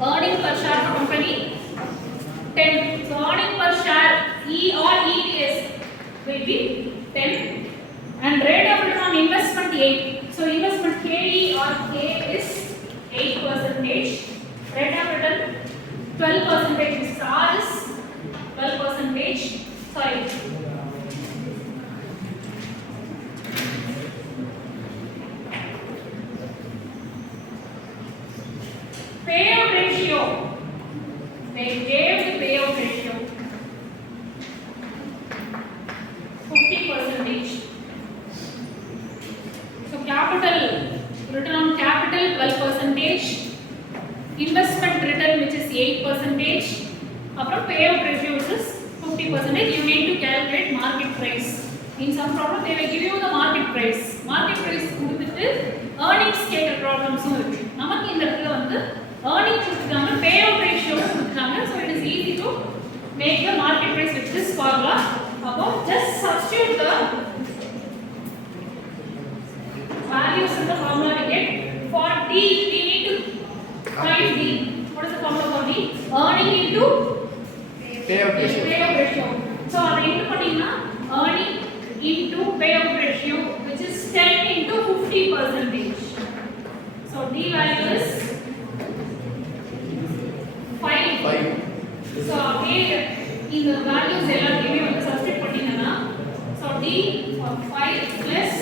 Earning per share for company 10. So earning per share E or EPS will be 10. And rate of return on investment 8. So investment KE or K is 8%. Rate of return 12%. This R is 12%. Sorry. Payout ratio. They gave the payout ratio 50%. So capital return on capital 12%. Investment return which is 8%. Apart payout ratio which is 50%. You need to calculate market price. In some problem they will give you the market price. Market price கொடுத்துட்டு earnings கேக்குற ப்ராப்ளம்ஸும் இருக்கு. நமக்கு இந்த இடத்துல வந்து earnings கொடுத்துட்டாங்க, payout ratio கொடுத்துட்டாங்க. So it is easy to make the market price with this formula. Now just substitute the values in the formula to get. For D we need to find D. What is the formula for D? Earning into payout ratio. So அதை என்ன பண்ணீங்கன்னா earning into payout ratio which is 10 into 50%. So D value is 5. So again in the values எல்லாத்தையுமே வந்து substitute பண்ணீங்கன்னா so D for 5 plus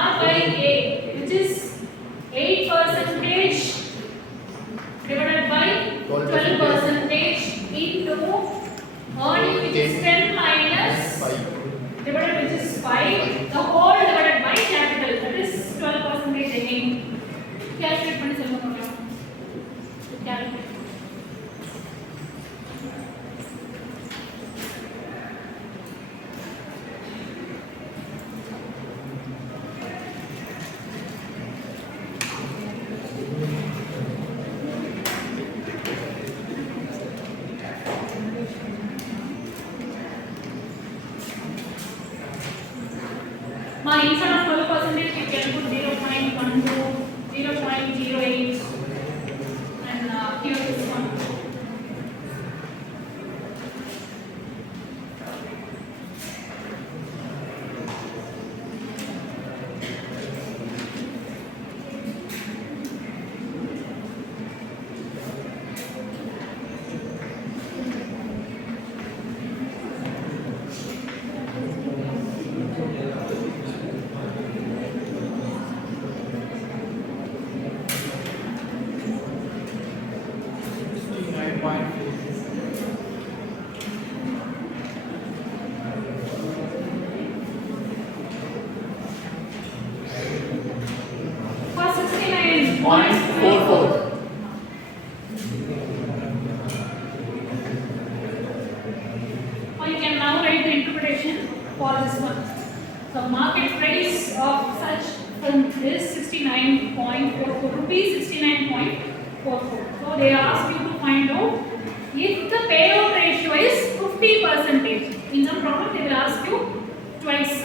R by A which is 8% divided by 12% into earning which is 10 minus 5 divided which is 5 the whole divided by capital that is 12% again. Calculate பண்ணி சொல்லுங்க பார்க்கலாம். Calculate. Instead of 12% you can put 0.12, 0.08 and here this one. You can now write the interpretation for this one. So market price of such film is 69.44 rupees, 69.44. So they ask you to find out if the payout ratio is 50%. In some problem they will ask you twice.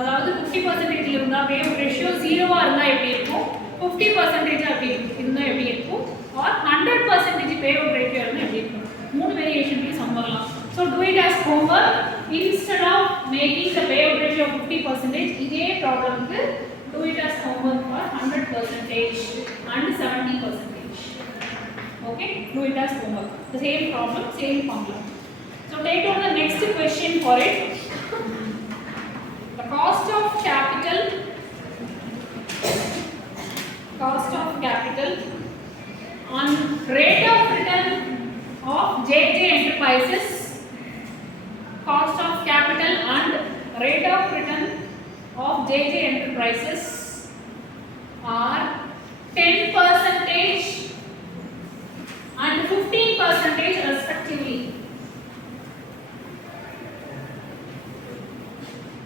அதாவது 50% இருந்தா payout ratio 0 ஆ இருந்தா எப்படி இருக்கும், 50% அப்படி இருந்தா எப்படி இருக்கும், or 100% payout ratio இருந்தா எப்படி இருக்கும். மூணு வேரியேஷன்லயும் சம் வரலாம். So do it as homework. Instead of making the payout ratio of 50%, இதே ப்ராப்ளம்க்கு do it as homework for 100% and 70%. Okay, do it as homework. The same problem, same formula. So take on the next question for it. The cost of capital on rate of return of JJ Enterprises. Cost of capital and rate of return of JJ Enterprises are 10% and 15% respectively.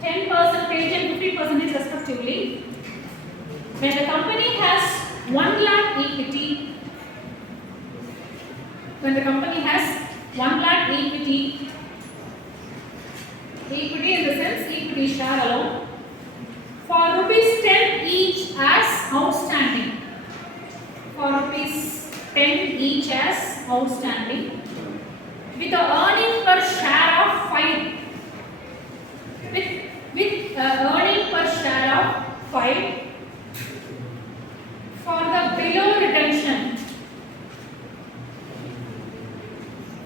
10% and 15% respectively. When the company has 1 lakh equity, when the company has 1 lakh equity in the sense equity share alone, for rupees 10 each as outstanding. For rupees 10 each as outstanding with a earning per share of 5. With earning per share of 5 for the below retention.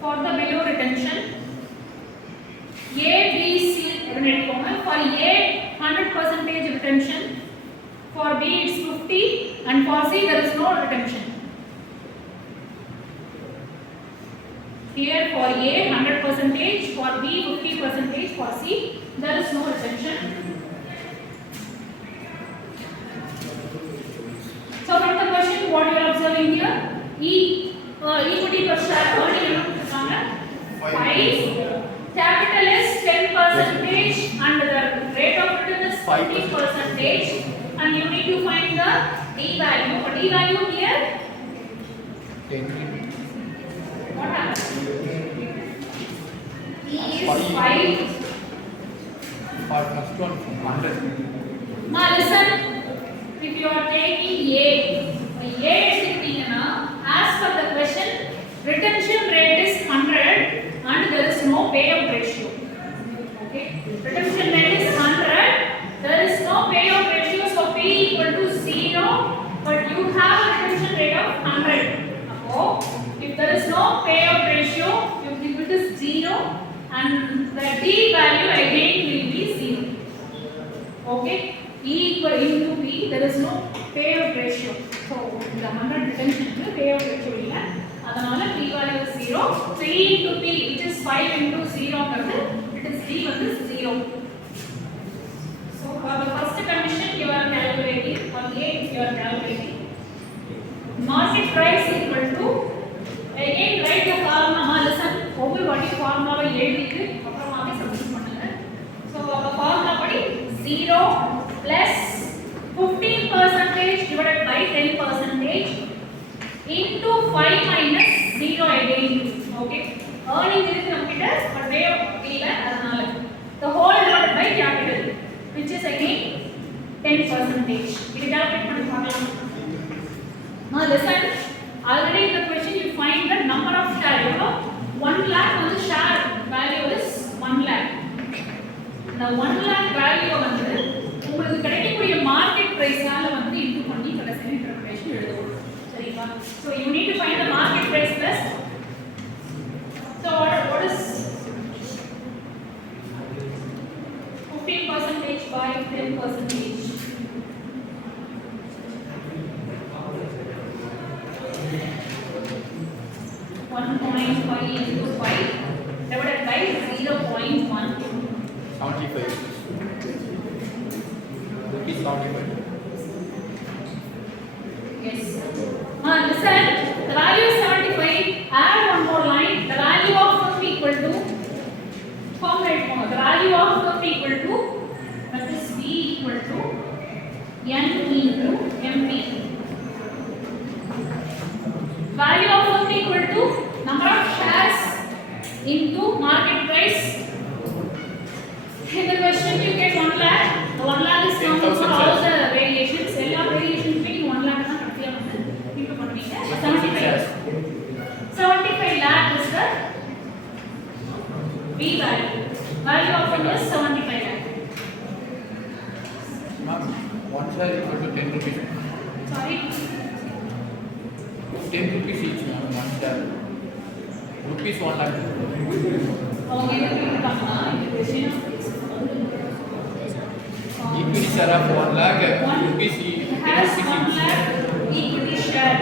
For the below retention, A, B, C, for A 100% retention, for B it's 50, and for C there is no retention. Here for A 100%, for B 50%, for C there is no retention. So from the question, what you are observing here, equity per share earning 5, capital is 10% and the rate of return is 50%, and you need to find the D value. For D value here, 10. what happens? D is 5. For first one, 100. Now listen, if you are taking A as per the question, retention rate is 100 and there is no payout ratio. Okay, retention rate is 100, there is no payout ratio, so P equal to 0, but you have a retention rate of 100. So if there is no payout ratio, you give it as 0 and the D value again will be 0. Okay, E equal into P, there is no payout ratio. So the 100 retention is payout ratio illa. Adanaala P value is 0. 3 into P, which is 5 into 0, it is D is 0. So for the first condition you are calculating, for A you are calculating. Market price equal to, again write the formula. Listen, over what formula எழுதிட்டு அப்புறமாவே substitute பண்ணுங்க. So the formula படி 0 plus 15% divided by 10% into 5 minus 0 again. Okay, earning is நம்மகிட்ட but way of இல்ல அதனால the whole divided by capital, which is again 10%. இது calculate பண்ணி பார்க்கலாம். Now listen, already in the question you find the number of share. You know, 1 lakh on the share value is 1 lakh. The 1 lakh value வந்து உங்களுக்கு கிடைக்கக்கூடிய market பிரைஸ்னால வந்து into பண்ணி கடைசில interpretation எழுதணும். சரிங்களா? So you need to find the market price plus. So what is 15% by 10%? 1.5 into 5 divided by 0.1. 75. Rupees 75. Yes. Listen, the value is 75. Add one more line. The value of f equal to, formulate more. The value of f equal to, that is v equal to n into mp. Value of f equal to number of shares into market price. In the question you get 1 lakh. The 1 lakh is counted for all the variations. All variations being 1 lakh na kadhiya into பண்ணுவீங்க. 75 lakh is the V value. Value of it is 75 lakh. Ma'am, 1 share equal to 10 rupees. Sorry. 10 rupees each, ma'am. 1 share. Rupees 1 lakh. Okay, question. Equity share of 1 lakh. Rupees Has 10 1 rupees each. lakh equity share.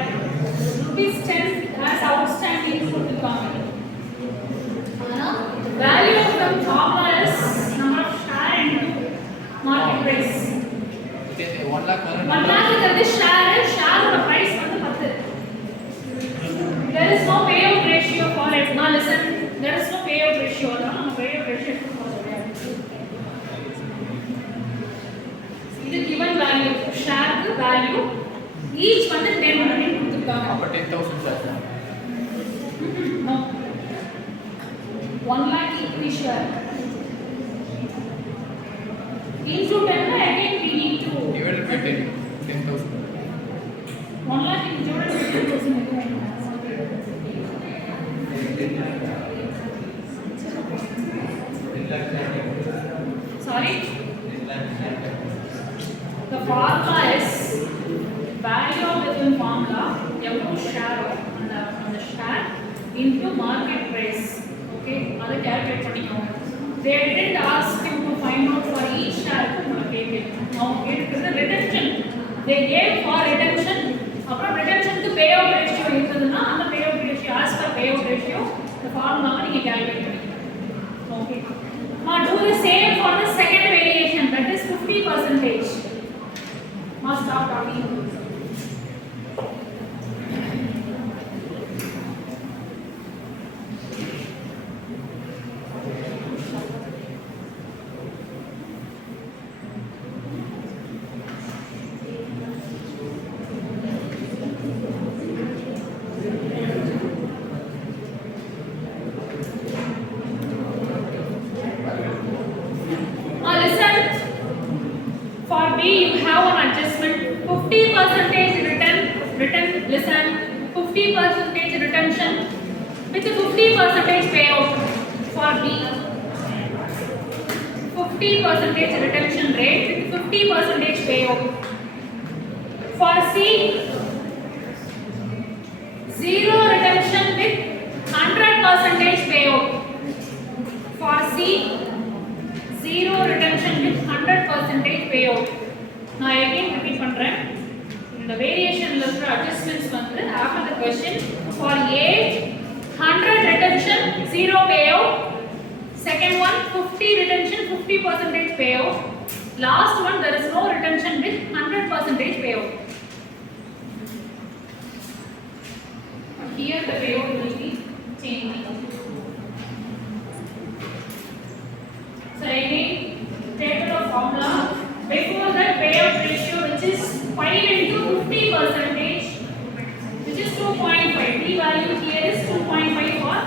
Rupees 10 as outstanding for the company. Value of the formula is number of share into market price. 1 lakh. 1 lakh is the share or price on the market. There is no payout ratio for it. Now listen, there is no payout ratio. No payout ratio for it. This is given value, share the value. Each one is 10 கொடுத்திருக்காங்க. அப்ப 10000 shares. No. 1 lakh equity share. Into 10 again we need to Divided by 10,000. 1 lakh divided by 10,000 again. share on the share into market price. Okay, அதை calculate பண்ணிக்கோங்க. They didn't ask you to find out for each share. Now it is the redemption. They gave for redemption. அப்புறம் redemptionக்கு payout ratio இருந்ததுன்னா அந்த payout ratio as per payout ratio the formula நீங்க calculate பண்ணிக்கணும். Okay. Now do the same for the second variation, that is 50%. Must stop talking. Listen, 50% retention with 50% payout for B. 50% retention rate with 50% payout. For C, 0 retention with 100% payout. For C, 0 retention with 100% payout. Now again repeat பண்றேன். The variation list adjustments வந்து after the question. For A, 100 retention, 0 payout. Second one, 50 retention, 50% payout. Last one, there is no retention with 100% payout. Here the payout will be changing. So again, table of formula. Before that, payout ratio which is 5 into 50%, which is 2.5. The value here is 2.5 for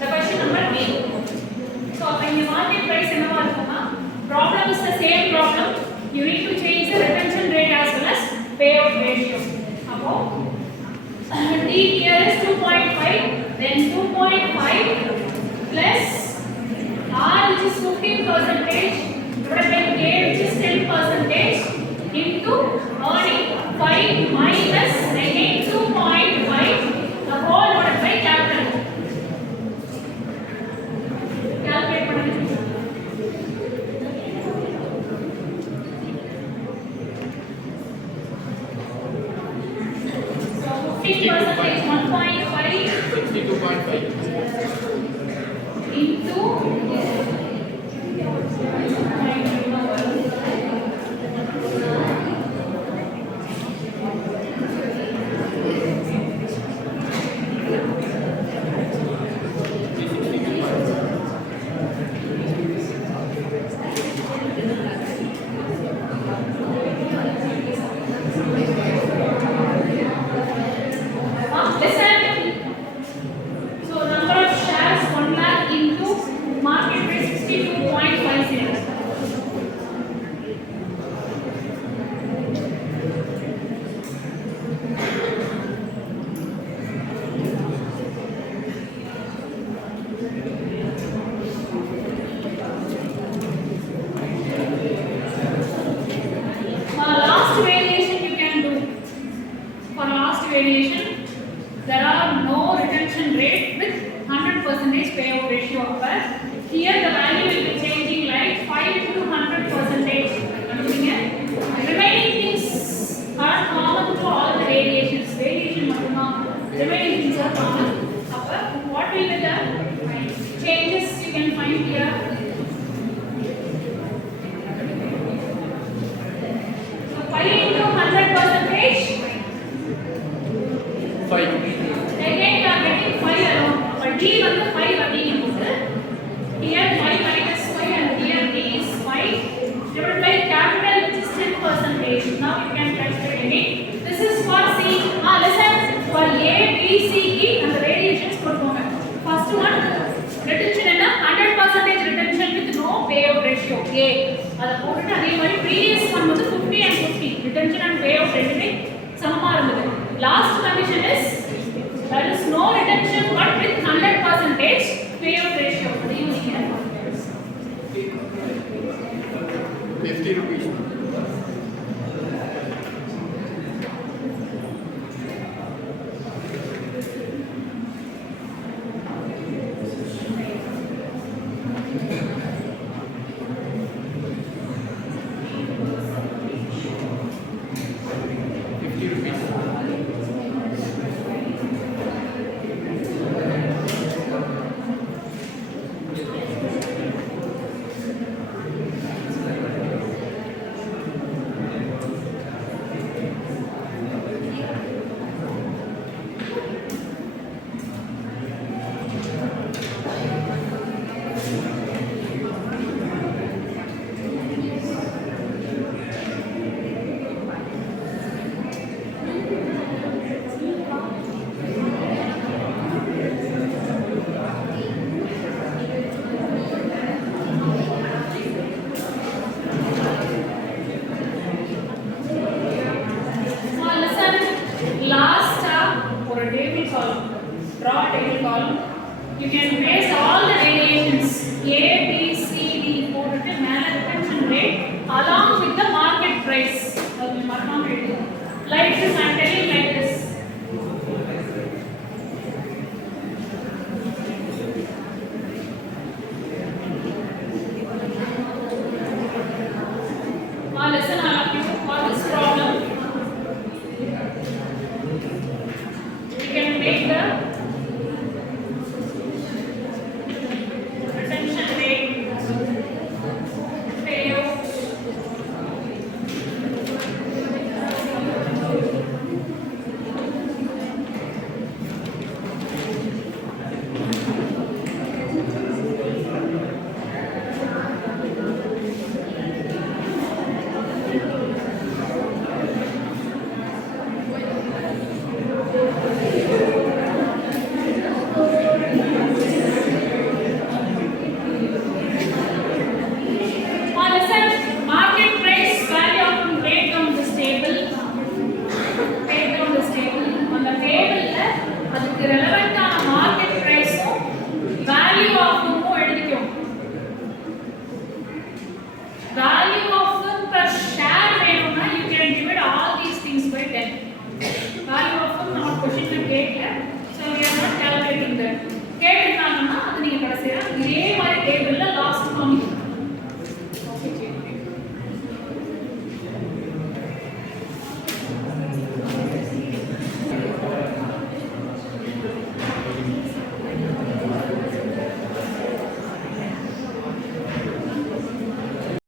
the question number B. So when the market price என்னவா இருக்கும்னா, problem is the same problem. You need to change the retention rate as well as payout ratio. அப்போ D here is 2.5, then 2.5 plus R which is 15%, divided by K which is 10%. Into earning 5 minus again 2.5 the whole divided by capital. Calculate பண்ணுங்க. So 50% 1.5 62.5 into variation, there are no retention rate with 100% payout ratio occurs. Here the value will be changing like 5 to 100%. Remaining things are common to all the variations. Variation mattumna remaining things are common. What will be the changes you can find here? So 5 into 100%. 5. Again you are getting 5 alone. But D வந்து 5 அப்படிங்கும்போது here 5 minus 5 and here D is 5 divided by capital which is 10%. Now you can calculate again. This is for C. Listen, for A, B, C, E and the variations கொடுப்போங்க. First one, retention என்ன 100% retention with no payout ratio A. அத போட்டுட்டு அதே மாதிரி previous one வந்து 50 and 50 retention and payout ரெண்டுமே சமமா இருந்தது. Last condition is there is no retention but with 100% payout ratio. அதையும் நீங்க 50 rupees. draw a table column. You can paste all the